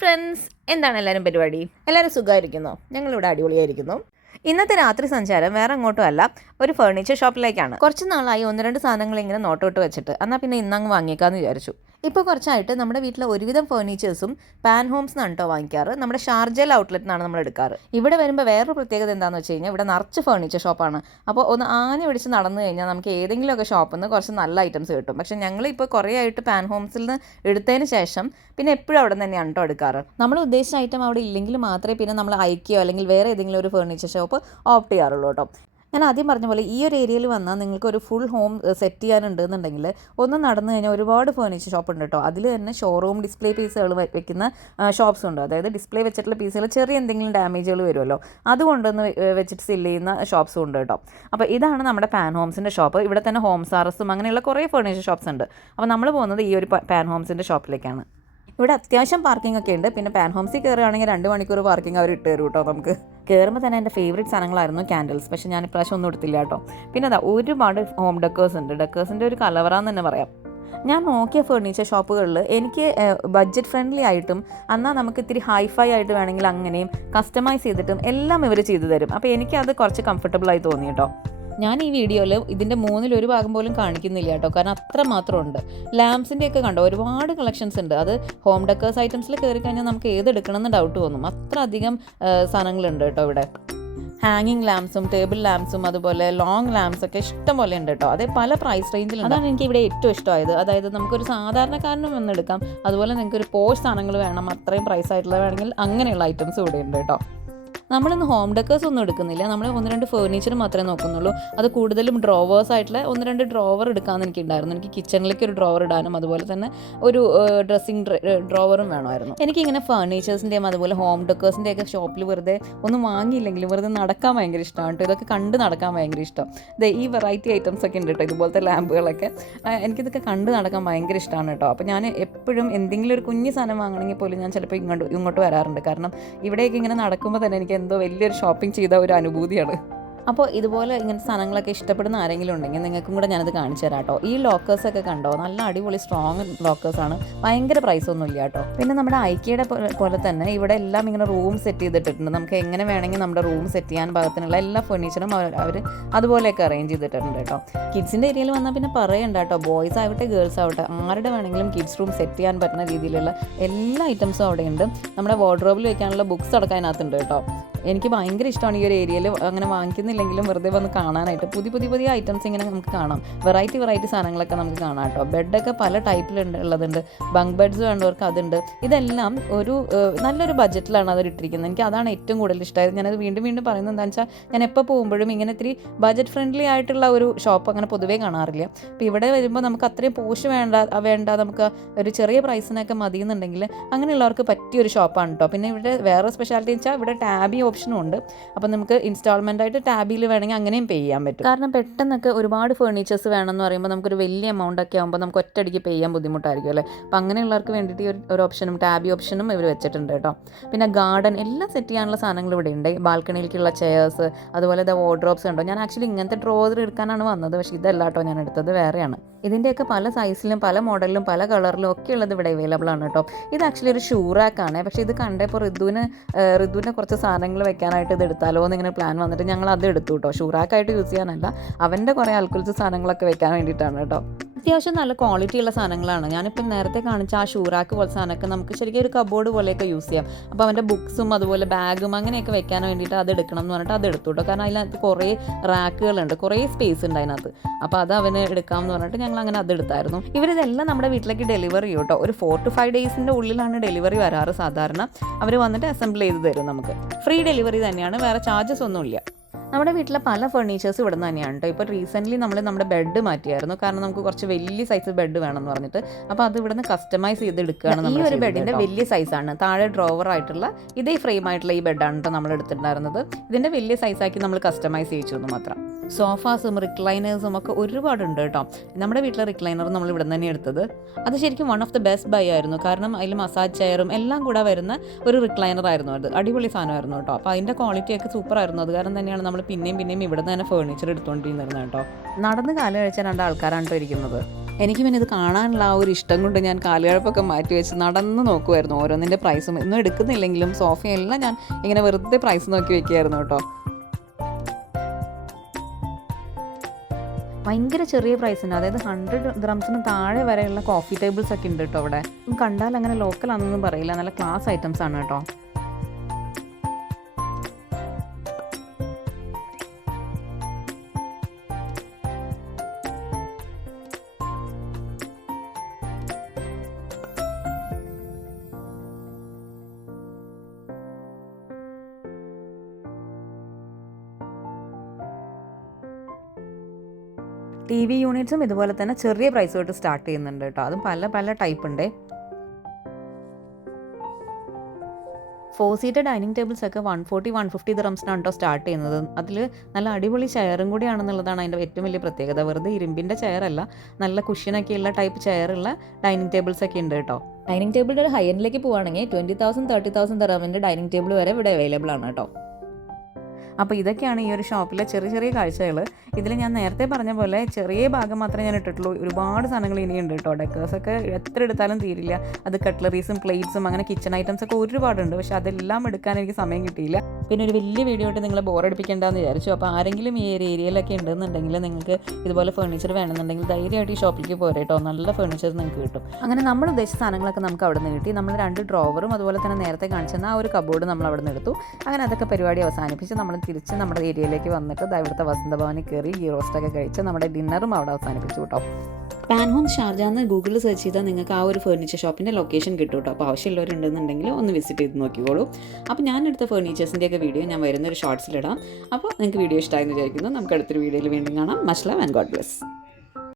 Friends എന്താണ് എല്ലാവരും പരിപാടി? എല്ലാവരും സുഖമായിരിക്കുന്നു? ഞങ്ങളിവിടെ അടിപൊളിയായിരിക്കുന്നു. ഇന്നത്തെ രാത്രി സഞ്ചാരം വേറെ അങ്ങോട്ടും അല്ല. ഒരു ഫർണിച്ചർ ഷോപ്പിലേക്കാണ് കുറച്ച് നാളായി ഒന്ന് രണ്ട് സാധനങ്ങൾ ഇങ്ങനെ നോട്ടോട്ട് വെച്ചിട്ട്. എന്നാൽ പിന്നെ ഇന്നങ്ങ് വാങ്ങിക്കാമെന്ന് വിചാരിച്ചു. ഇപ്പോൾ കുറച്ചായിട്ട് നമ്മുടെ വീട്ടിലെ ഒരുവിധം ഫേർണിച്ചേഴ്സും പാൻ ഹോംസ് നിന്നാണ് കേട്ടോ വാങ്ങിക്കാറ്. നമ്മുടെ ഷാർജൽ ഔട്ട്ലെറ്റ് നിന്നാണ് നമ്മൾ എടുക്കാറ്. ഇവിടെ വരുമ്പോൾ വേറൊരു പ്രത്യേകത എന്താണെന്ന് വെച്ച് കഴിഞ്ഞാൽ ഇവിടെ നിറച്ച് ഫേർണിച്ചർ ഷോപ്പാണ് അപ്പോൾ ഒന്ന് ആന പിടിച്ച് നടന്നു കഴിഞ്ഞാൽ നമുക്ക് ഏതെങ്കിലുമൊക്കെ ഷോപ്പിൽ നിന്ന് കുറച്ച് നല്ല ഐറ്റംസ് കിട്ടും. പക്ഷേ ഞങ്ങൾ ഇപ്പോൾ കുറേ ആയിട്ട് പാൻ ഹോംസിൽ നിന്ന് എടുത്തതിന് ശേഷം പിന്നെ എപ്പോഴും അവിടെ തന്നെയാണ് കേട്ടോ എടുക്കാറ്. നമ്മൾ ഉദ്ദേശിച്ച ഐറ്റം അവിടെ ഇല്ലെങ്കിൽ മാത്രമേ പിന്നെ നമ്മൾ അയക്കുകയോ അല്ലെങ്കിൽ വേറെ ഏതെങ്കിലും ഒരു ഫേർണിച്ചർ ഷോപ്പ് ഓപ്റ്റ് ചെയ്യാറുള്ളൂ കേട്ടോ ഞാൻ ആദ്യം പറഞ്ഞ പോലെ ഈ ഒരു ഏരിയയിൽ വന്നാൽ നിങ്ങൾക്ക് ഒരു ഫുൾ ഹോം സെറ്റ് ചെയ്യാനുണ്ട് എന്നുണ്ടെങ്കിൽ ഒന്ന് നടന്നു കഴിഞ്ഞാൽ ഒരുപാട് ഫേർണിച്ചർ ഷോപ്പ് ഉണ്ട് കേട്ടോ. അതിൽ തന്നെ ഷോറൂം ഡിസ്പ്ലേ പീസുകൾ വെക്കുന്ന ഷോപ്സ് ഉണ്ട്. അതായത് ഡിസ്പ്ലേ വെച്ചിട്ടുള്ള പീസുകൾ ചെറിയ എന്തെങ്കിലും ഡാമേജുകൾ വരുമല്ലോ. അതുകൊണ്ടൊന്ന് വെച്ചിട്ട് സെല്ല് ചെയ്യുന്ന ഷോപ്സും ഉണ്ട് കേട്ടോ. അപ്പോൾ ഇതാണ് നമ്മുടെ പാൻ ഹോംസിന്റെ ഷോപ്പ് ഇവിടെ തന്നെ ഹോം ആർസും അങ്ങനെയുള്ള കുറേ ഫേർണിച്ചർ ഷോപ്സ് ഉണ്ട്. അപ്പോൾ നമ്മൾ പോകുന്നത് ഈ ഒരു പാൻ ഹോംസിന്റെ ഷോപ്പിലേക്കാണ് ഇവിടെ അത്യാവശ്യം പാർക്കിംഗ് ഒക്കെ ഉണ്ട്. പിന്നെ പാൻ ഹോംസിൽ കയറുകയാണെങ്കിൽ രണ്ട് മണിക്കൂർ പാർക്കിംഗ് അവർ ഇട്ട് തരും കേട്ടോ നമുക്ക്. കയറുമ്പോൾ തന്നെ എന്റെ ഫേവറേറ്റ് സാധനങ്ങളായിരുന്നു ക്യാൻഡിൽസ് പക്ഷേ ഞാൻ ഇപ്രാവശ്യം ഒന്നും എടുത്തില്ല കേട്ടോ. പിന്നെ അതാ ഒരുപാട് ഹോം ഡെക്കേഴ്സ് ഉണ്ട്. ഡെക്കേഴ്സിന്റെ ഒരു കലവറാന്ന് തന്നെ പറയാം. ഞാൻ നോക്കിയ ഫേർണിച്ചർ ഷോപ്പുകളിൽ എനിക്ക് ബഡ്ജറ്റ് ഫ്രണ്ട്ലി ആയിട്ടും എന്നാൽ നമുക്ക് ഇത്തിരി ഹൈഫൈ ആയിട്ട് വേണമെങ്കിൽ അങ്ങനെയും കസ്റ്റമൈസ് ചെയ്തിട്ടും എല്ലാം ഇവർ ചെയ്തു തരും. അപ്പോൾ എനിക്കത് കുറച്ച് കംഫർട്ടബിളായി തോന്നി കേട്ടോ. ഞാൻ ഈ വീഡിയോയിൽ ഇതിന്റെ മൂന്നിൽ ഒരു ഭാഗം പോലും കാണിക്കുന്നില്ല കേട്ടോ. കാരണം അത്ര മാത്രമുണ്ട്. ലാംപ്സിന്റെ ഒക്കെ കണ്ടോ? ഒരുപാട് കളക്ഷൻസ് ഉണ്ട്. അത് ഹോം ഡെക്കേഴ്സ് ഐറ്റംസിൽ കയറി കഴിഞ്ഞാൽ നമുക്ക് ഏത് എടുക്കണമെന്ന് ഡൗട്ട് തോന്നും. അത്ര അധികം സാധനങ്ങളുണ്ട് കേട്ടോ ഇവിടെ. ഹാങ്ങിങ് ലാംപ്സും ടേബിൾ ലാംപ്സും അതുപോലെ ലോങ് ലാംപ്സ് ഒക്കെ ഇഷ്ടം പോലെ ഉണ്ട് കേട്ടോ. അതേ പല പ്രൈസ് റേഞ്ചിൽ അതാണ് എനിക്ക് ഇവിടെ ഏറ്റവും ഇഷ്ടമായത്. അതായത് നമുക്കൊരു സാധാരണക്കാരനും വന്നെടുക്കാം. അതുപോലെ നിങ്ങൾക്ക് ഒരു പോഷ് സാധനങ്ങൾ വേണം. അത്രയും പ്രൈസ് ആയിട്ടുള്ള വേണമെങ്കിൽ അങ്ങനെയുള്ള ഐറ്റംസ് ഇവിടെ ഉണ്ട് കേട്ടോ. നമ്മളിന്ന് ഹോം ഡെക്കേഴ്സ് ഒന്നും എടുക്കുന്നില്ല. നമ്മൾ ഒന്ന് രണ്ട് ഫേർണിച്ചർ മാത്രമേ നോക്കുന്നുള്ളൂ. അത് കൂടുതലും ഡ്രോവേഴ്സ് ആയിട്ടുള്ള ഒന്ന് രണ്ട് ഡ്രോവർ എടുക്കാമെന്ന് എനിക്ക് ഉണ്ടായിരുന്നു എനിക്ക് കിച്ചണിലേക്ക് ഒരു ഡ്രോവർ ഇടാനും അതുപോലെ തന്നെ ഒരു ഡ്രസ്സിങ് ഡ്രോവറും വേണമായിരുന്നു. എനിക്കിങ്ങനെ ഫേർണിച്ചേഴ്സിന്റെയും അതുപോലെ ഹോം ഡെക്കേഴ്സിന്റെ ഒക്കെ ഷോപ്പിൽ വെറുതെ ഒന്നും വാങ്ങിയില്ലെങ്കിലും വെറുതെ നടക്കാൻ ഭയങ്കര ഇഷ്ടമാണ് കേട്ടോ ഇതൊക്കെ കണ്ട് നടക്കാൻ ഭയങ്കര ഇഷ്ടം. ദേ ഈ വെറൈറ്റി ഐറ്റംസ് ഒക്കെ ഉണ്ട് കേട്ടോ ഇതുപോലത്തെ ലാമ്പുകളൊക്കെ എനിക്കിതൊക്കെ കണ്ട് നടക്കാൻ ഭയങ്കര ഇഷ്ടമാണ് കേട്ടോ അപ്പോൾ ഞാൻ എപ്പോഴും എന്തെങ്കിലും ഒരു കുഞ്ഞു സാധനം വാങ്ങണമെങ്കിൽ പോലും ഞാൻ ചിലപ്പോൾ ഇങ്ങോട്ട് ഇങ്ങോട്ട് വരാറുണ്ട്. കാരണം ഇവിടെയൊക്കെ ഇങ്ങനെ നടക്കുമ്പോൾ തന്നെ എനിക്ക് എന്തോ വലിയൊരു ഷോപ്പിംഗ് ചെയ്ത ഒരു അനുഭൂതിയാണ്. അപ്പോൾ ഇതുപോലെ ഇങ്ങനത്തെ സാധനങ്ങളൊക്കെ ഇഷ്ടപ്പെടുന്ന ആരെങ്കിലും ഉണ്ടെങ്കിൽ നിങ്ങൾക്കും കൂടെ ഞാനത് കാണിച്ചു തരാം കേട്ടോ. ഈ ലോക്കേഴ്സൊക്കെ കണ്ടോ? നല്ല അടിപൊളി സ്ട്രോങ് ലോക്കേഴ്സാണ് ഭയങ്കര പ്രൈസ് ഒന്നും ഇല്ല കേട്ടോ. പിന്നെ നമ്മുടെ ഐക്യയുടെ പോലെ- തന്നെ ഇവിടെ എല്ലാം ഇങ്ങനെ റൂം സെറ്റ് ചെയ്തിട്ടുണ്ട് നമുക്ക് എങ്ങനെ വേണമെങ്കിൽ നമ്മുടെ റൂം സെറ്റ് ചെയ്യാൻ ഭാഗത്തിനുള്ള എല്ലാ ഫർണിച്ചറും അവർ അവർ അതുപോലെയൊക്കെ അറേഞ്ച് ചെയ്തിട്ടുണ്ട് കേട്ടോ. കിഡ്സിന്റെ ഏരിയയിൽ വന്നാൽ പിന്നെ പറയണ്ട കേട്ടോ. ബോയ്സ് ആവട്ടെ ഗേൾസ് ആവട്ടെ ആരുടെ വേണമെങ്കിലും കിഡ്സ് റൂം സെറ്റ് ചെയ്യാൻ പറ്റുന്ന രീതിയിലുള്ള എല്ലാ ഐറ്റംസും അവിടെയുണ്ട്. നമ്മുടെ വാർഡ്രോബിൽ വയ്ക്കാനുള്ള ബുക്സ് അടക്കാനകത്തുണ്ട് കേട്ടോ. എനിക്ക് ഭയങ്കര ഇഷ്ടമാണ് ഈ ഒരു ഏരിയയിൽ അങ്ങനെ വാങ്ങിക്കുന്നില്ലെങ്കിലും വെറുതെ വന്ന് കാണാനായിട്ട്. പുതിയ പുതിയ പുതിയ ഐറ്റംസ് ഇങ്ങനെ നമുക്ക് കാണാം. വെറൈറ്റി വെറൈറ്റി സാധനങ്ങളൊക്കെ നമുക്ക് കാണാം കേട്ടോ. ബെഡൊക്കെ പല ടൈപ്പിലുണ്ട് ഉള്ളതുണ്ട്. ബങ്ക് ബെഡ്സ് വേണ്ടവർക്ക് അതുണ്ട്. ഇതെല്ലാം ഒരു നല്ലൊരു ബഡ്ജറ്റിലാണ് അവർ ഇട്ടിരിക്കുന്നത്. എനിക്ക് അതാണ് ഏറ്റവും കൂടുതൽ ഇഷ്ടമായത് ഞാനത് വീണ്ടും വീണ്ടും പറയുന്നത് എന്താണെന്ന് വെച്ചാൽ ഞാൻ എപ്പോൾ പോകുമ്പോഴും ഇങ്ങനെ ഇത്തിരി ബഡ്ജറ്റ് ഫ്രണ്ട്ലി ആയിട്ടുള്ള ഒരു ഷോപ്പ് അങ്ങനെ പൊതുവേ കാണാറില്ല. അപ്പോൾ ഇവിടെ വരുമ്പോൾ നമുക്ക് അത്രയും പോഷ് വേണ്ട വേണ്ട നമുക്ക് ഒരു ചെറിയ പ്രൈസിനൊക്കെ മതിയെന്നുണ്ടെങ്കിൽ അങ്ങനെയുള്ളവർക്ക് പറ്റിയ ഒരു ഷോപ്പാണ് കേട്ടോ. പിന്നെ ഇവിടെ വേറെ സ്പെഷ്യാലിറ്റി വെച്ചാൽ ഇവിടെ ടാബി ഓപ്ഷനും ഉണ്ട് അപ്പോൾ നമുക്ക് ഇൻസ്റ്റാൾമെന്റ് ആയിട്ട് ടാബിൽ വേണമെങ്കിൽ അങ്ങനെയും പേ ചെയ്യാൻ പറ്റും. കാരണം പെട്ടെന്നൊക്കെ ഒരുപാട് ഫേർണിച്ചേഴ്സ് വേണമെന്ന് പറയുമ്പോൾ നമുക്കൊരു വലിയ എമൗണ്ട് ഒക്കെ ആകുമ്പോൾ നമുക്ക് ഒറ്റയടിക്ക് പേ ചെയ്യാൻ ബുദ്ധിമുട്ടായിരിക്കും അല്ലേ? അപ്പോൾ അങ്ങനെയുള്ളവർക്ക് വേണ്ടിയിട്ട് ഈ ഒരു ഓപ്ഷനും ടാബി ഓപ്ഷനും ഇവർ വെച്ചിട്ടുണ്ട് കേട്ടോ. പിന്നെ ഗാർഡൻ എല്ലാം സെറ്റ് ചെയ്യാനുള്ള സാധനങ്ങൾ ഇവിടെ ഉണ്ട്. ബാൽക്കണിയിലേക്കുള്ള ചെയർസ് അതുപോലെ ദ വാർഡ്രോബ്സ് ഉണ്ടോ? ഞാൻ ആക്ച്വലി ഇങ്ങനത്തെ ഡ്രോവർ എടുക്കാനാണ് വന്നത്. പക്ഷേ ഇതല്ല കേട്ടോ ഞാൻ എടുത്തത് വേറെയാണ്. ഇതിന്റെയൊക്കെ പല സൈസിലും പല മോഡലിലും പല കളറിലും ഒക്കെ ഉള്ളത് ഇവിടെ അവൈലബിൾ ആണ് കേട്ടോ ഇത് ആക്ച്വലി ഒരു ഷൂ റാക്കാണ് പക്ഷേ ഇത് കണ്ടപ്പോൾ ഋതുവിന് ഋതുവിന്റെ കുറച്ച് സാധനങ്ങൾ വെക്കാനായിട്ട് ഇത് എടുത്താലോ എന്നിങ്ങനെ പ്ലാൻ വന്നിട്ട് ഞങ്ങൾ അത് എടുത്തു കേട്ടോ ഷൂ റാക്കായിട്ട് യൂസ് ചെയ്യാനല്ല അവന്റെ കുറേ അൽക്കുലത്തെ സാധനങ്ങളൊക്കെ വെക്കാൻ വേണ്ടിയിട്ടാണ് കേട്ടോ അത്യാവശ്യം നല്ല ക്വാളിറ്റി ഉള്ള സാധനങ്ങളാണ്. ഞാനിപ്പം നേരത്തെ കാണിച്ച ആ ഷൂറാക്ക് പോലെ സാധനമൊക്കെ നമുക്ക് ശരിക്കും ഒരു കബോർഡ് പോലെയൊക്കെ യൂസ് ചെയ്യാം. അപ്പോൾ അവന്റെ ബുക്സും അതുപോലെ ബാഗും അങ്ങനെയൊക്കെ വെക്കാൻ വേണ്ടിയിട്ട് അത് എടുക്കണം എന്ന് പറഞ്ഞിട്ട് അത് എടുത്തു കേട്ടോ. കാരണം അതിനകത്ത് കുറേ റാക്കുകളുണ്ട് കുറേ സ്പേസ് ഉണ്ട് അതിനകത്ത്. അപ്പോൾ അത് അവന് എടുക്കാം എന്ന് പറഞ്ഞിട്ട് ഞങ്ങൾ അങ്ങനെ അത് എടുത്തായിരുന്നു. ഇവരിതെല്ലാം നമ്മുടെ വീട്ടിലേക്ക് ഡെലിവറി ചെയ്യും കേട്ടോ. ഒരു ഫോർ ടു ഫൈവ് ഡേയ്സിന്റെ ഉള്ളിലാണ് ഡെലിവറി വരാറ് സാധാരണ. അവർ വന്നിട്ട് അസംബിൾ ചെയ്ത് തരും നമുക്ക്. ഫ്രീ ഡെലിവറി തന്നെയാണ്. വേറെ ചാർജസ് ഒന്നുമില്ല. നമ്മുടെ വീട്ടിലെ പല ഫർണിച്ചേഴ്സ് ഇവിടെ നിന്ന് തന്നെയാണ് കേട്ടോ ഇപ്പോൾ റീസെന്റ്ലി നമ്മൾ നമ്മുടെ ബെഡ് മാറ്റിയായിരുന്നു. കാരണം നമുക്ക് കുറച്ച് വലിയ സൈസ് ബെഡ് വേണമെന്ന് പറഞ്ഞിട്ട്. അപ്പോൾ അത് ഇവിടെ നിന്ന് കസ്റ്റമൈസ് ചെയ്ത് എടുക്കുകയാണ് ഈ ഒരു ബെഡിന്റെ വലിയ സൈസാണ് താഴെ ഡ്രോവർ ആയിട്ടുള്ള ഇതേ ഫ്രെയിം ആയിട്ടുള്ള ഈ ബെഡാണ് കേട്ടോ നമ്മൾ എടുത്തിട്ടുണ്ടായിരുന്നത്. ഇതിന്റെ വലിയ സൈസാക്കി നമ്മൾ കസ്റ്റമൈസ് ചെയ്യിച്ചു എന്ന് മാത്രം. സോഫാസും റിക്ലൈനേഴ്സും ഒക്കെ ഒരുപാടുണ്ട് കേട്ടോ നമ്മുടെ വീട്ടിലെ റിക്ലൈനർ നമ്മൾ ഇവിടെ തന്നെ എടുത്തത്. അത് ശരിക്കും one of the best buy ആയിരുന്നു. കാരണം അതിൽ മസാജ് ചെയറും എല്ലാം കൂടെ വരുന്ന ഒരു റിക്ലൈനർ ആയിരുന്നു അത്. അടിപൊളി സാധനമായിരുന്നു കേട്ടോ അപ്പോൾ അതിന്റെ ക്വാളിറ്റിയൊക്കെ സൂപ്പർ ആയിരുന്നു. അത് കാരണം തന്നെയാണ് നമ്മൾ പിന്നെയും പിന്നെയും ഇവിടെ നിന്ന് തന്നെ ഫേർണിച്ചർ എടുത്തുകൊണ്ടിരുന്നിരുന്ന കേട്ടോ നടന്ന് കാൽ കഴിച്ച രണ്ട് ആൾക്കാരാണ് കേട്ടോ ഇരിക്കുന്നത്. എനിക്ക് പിന്നെ ഇത് കാണാനുള്ള ആ ഒരു ഇഷ്ടം കൊണ്ട് ഞാൻ കാലുകഴപ്പൊക്കെ മാറ്റി വെച്ച് നടന്ന് നോക്കുമായിരുന്നു ഓരോന്നിന്റെ പ്രൈസും ഇന്നും എടുക്കുന്നില്ലെങ്കിലും സോഫയെല്ലാം ഞാൻ ഇങ്ങനെ വെറുതെ പ്രൈസ് നോക്കി വെക്കുകയായിരുന്നു കേട്ടോ ഭയങ്കര ചെറിയ പ്രൈസിന് അതായത് ഹൺഡ്രഡ് ഗ്രാംസിന് താഴെ വരെയുള്ള കോഫി ടേബിൾസ് ഒക്കെ ഉണ്ട് കേട്ടോ അവിടെ. കണ്ടാൽ അങ്ങനെ ലോക്കൽ ആണെന്നൊന്നും പറയില്ല. നല്ല ക്ലാസ് ഐറ്റംസ് ആണ് കേട്ടോ ടി വി യൂണിറ്റ്സും ഇതുപോലെ തന്നെ ചെറിയ പ്രൈസ് തൊട്ട് സ്റ്റാർട്ട് ചെയ്യുന്നുണ്ട് കേട്ടോ. അതും പല പല ടൈപ്പ് ഉണ്ട്. ഫോർ സീറ്റ് ഡൈനിങ് ടേബിൾസ് ഒക്കെ വൺ ഫോർട്ടി വൺ ഫിഫ്റ്റി ദ്രംസിനാണ് കേട്ടോ സ്റ്റാർട്ട് ചെയ്യുന്നത്. അതിൽ നല്ല അടിപൊളി ചെയറും കൂടിയാണെന്നുള്ളതാണ് അതിന്റെ ഏറ്റവും വലിയ പ്രത്യേകത. വെറുതെ ഇരുമ്പിന്റെ ചെയറല്ല നല്ല കുഷ്യനൊക്കെയുള്ള ടൈപ്പ് ചെയറുള്ള ഡൈനിങ് ടേബിൾസ് ഒക്കെ ഉണ്ട് കേട്ടോ ഡൈനിങ് ടേബിളിന്റെ ഒരു ഹൈ എൻഡിലേക്ക് പോവുകയാണെങ്കിൽ ട്വന്റി തൗസൻഡ് തേർട്ടി തൗസൻഡ് ദറമിന്റെ ഡൈനിങ് ടേബിൾ വരെ ഇവിടെ അവൈലബിൾ ആണ് കേട്ടോ അപ്പോൾ ഇതൊക്കെയാണ് ഈ ഒരു ഷോപ്പിലെ ചെറിയ ചെറിയ കാഴ്ചകൾ ഇതിൽ ഞാൻ നേരത്തെ പറഞ്ഞ പോലെ ചെറിയ ഭാഗം മാത്രമേ ഞാൻ ഇട്ടിട്ടുള്ളൂ. ഒരുപാട് സാധനങ്ങൾ ഇനിയുണ്ട് കേട്ടോ. ഡെക്കേഴ്സൊക്കെ എത്ര എടുത്താലും തീരില്ല. അത് കട്ട്ലറീസും പ്ലേറ്റ്സും അങ്ങനെ കിച്ചൺ ഐറ്റംസ് ഒക്കെ ഒരുപാടുണ്ട്. പക്ഷെ അതെല്ലാം എടുക്കാൻ എനിക്ക് സമയം കിട്ടിയില്ല. പിന്നെ ഒരു വലിയ വീഡിയോ ആയിട്ട് നിങ്ങളെ ബോറടിപ്പിക്കേണ്ടെന്ന് വിചാരിച്ചു. അപ്പോൾ ആരെങ്കിലും ഈ ഒരു ഏരിയയിലൊക്കെ ഉണ്ടെന്നുണ്ടെങ്കിൽ നിങ്ങൾക്ക് ഇതുപോലെ ഫർണിച്ചർ വേണമെന്നുണ്ടെങ്കിൽ ധൈര്യമായിട്ട് ഈ ഷോപ്പിലേക്ക് പോരെ കേട്ടോ നല്ല ഫർണിച്ചർ നിങ്ങൾക്ക് കിട്ടും. അങ്ങനെ നമ്മൾ ഉദ്ദേശിച്ച സാധനങ്ങളൊക്കെ നമുക്ക് അവിടെ നിന്ന് കിട്ടി. നമ്മൾ രണ്ട് ഡ്രോവറും അതുപോലെ തന്നെ നേരത്തെ കാണിച്ചെന്ന ആ ഒരു കബോർഡ് നമ്മൾ അവിടെ നിന്ന് എടുത്തു. അങ്ങനെ അതൊക്കെ പരിപാടി അവസാനിപ്പിച്ച് നമ്മൾ തിരിച്ച് നമ്മുടെ ഏരിയയിലേക്ക് വന്നിട്ട് ഇവിടുത്തെ വസന്തഭവനിൽ കയറി ഈ റോസ്റ്റൊക്കെ കഴിച്ച് നമ്മുടെ ഡിന്നറും അവിടെ അവസാനിപ്പിച്ചു കേട്ടോ പാൻ ഹോം ഷാർജ എന്ന് ഗൂഗിളിൽ സെർച്ച് ചെയ്താൽ നിങ്ങൾക്ക് ആ ഒരു ഫർണിച്ചർ ഷോപ്പിന്റെ ലൊക്കേഷൻ കിട്ടും കേട്ടോ അപ്പോൾ ആവശ്യമുള്ളവരുണ്ടെന്നുണ്ടെങ്കിൽ ഒന്ന് വിസിറ്റ് ചെയ്ത് നോക്കിക്കോളൂ. അപ്പോൾ ഞാൻ എടുത്ത ഫർണിച്ചേഴ്സിന്റെയൊക്കെ വീഡിയോ ഞാൻ വരുന്നൊരു ഷോർട്സിലിടാം അപ്പോൾ നിങ്ങൾക്ക് വീഡിയോ ഇഷ്ടമായെന്ന് വിചാരിക്കുന്നു. നമുക്ക് അടുത്തൊരു വീഡിയോയിൽ വീണ്ടും കാണാം. Love and God bless